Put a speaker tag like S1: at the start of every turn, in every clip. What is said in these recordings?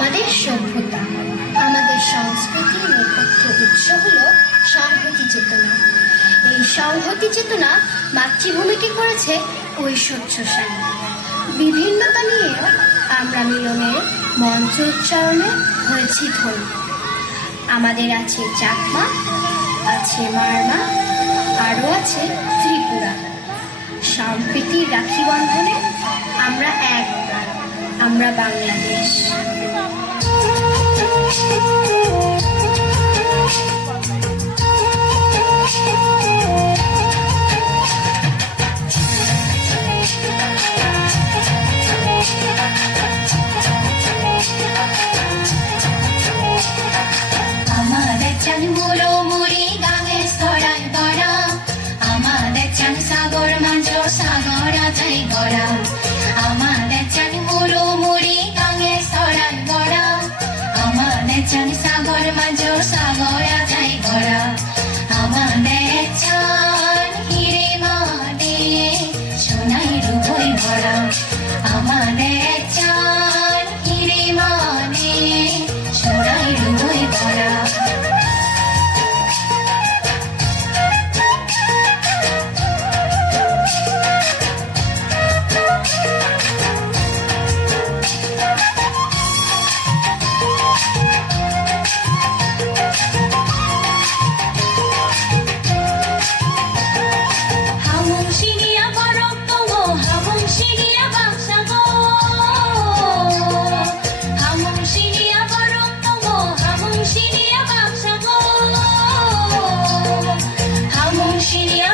S1: আমাদের সভ্যতা। আমাদের সংস্কৃতির নেপথ্য উৎস হল সংহতি চেতনা। এই সংহতি চেতনা মাতৃভূমিকে করেছে ঐশ্বর্যশালী বিভিন্নতা নিয়েও আমরা মিলনের মঞ্চ উচ্চারণে হয়েছি ধনী আমাদের আছে চাকমা, আছে মারমা, আরও আছে ত্রিপুরা। সম্প্রীতির রাখি বন্ধনে আমরা এক। আমরা বাংলাদেশ।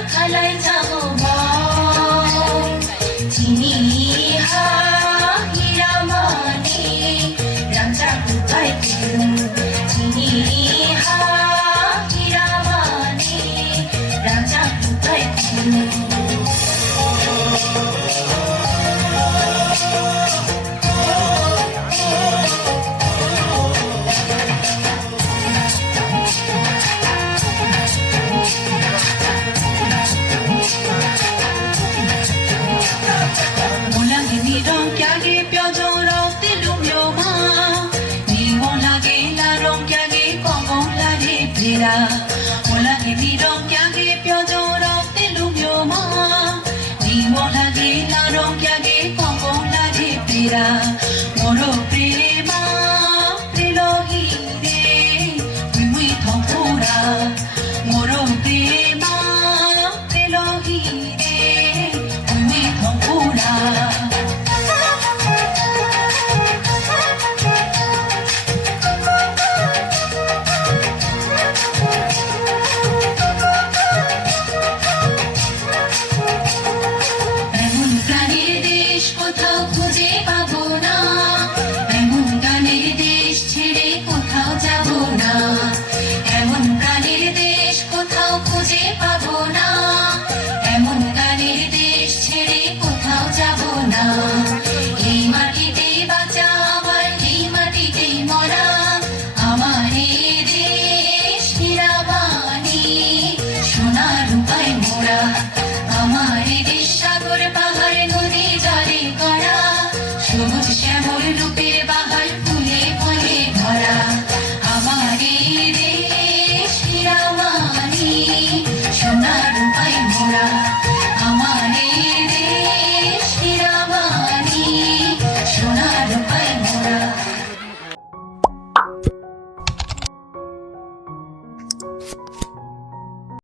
S2: হামুশিনিয়া လားဝလာကင်းဒီတော့ပြန်ကေပြောကြတော့တင်လူမျိုးမဒီဝလာကင်းလာတော့ပြန်ကေကောင်းကောင်းလာကြည့်ပြလား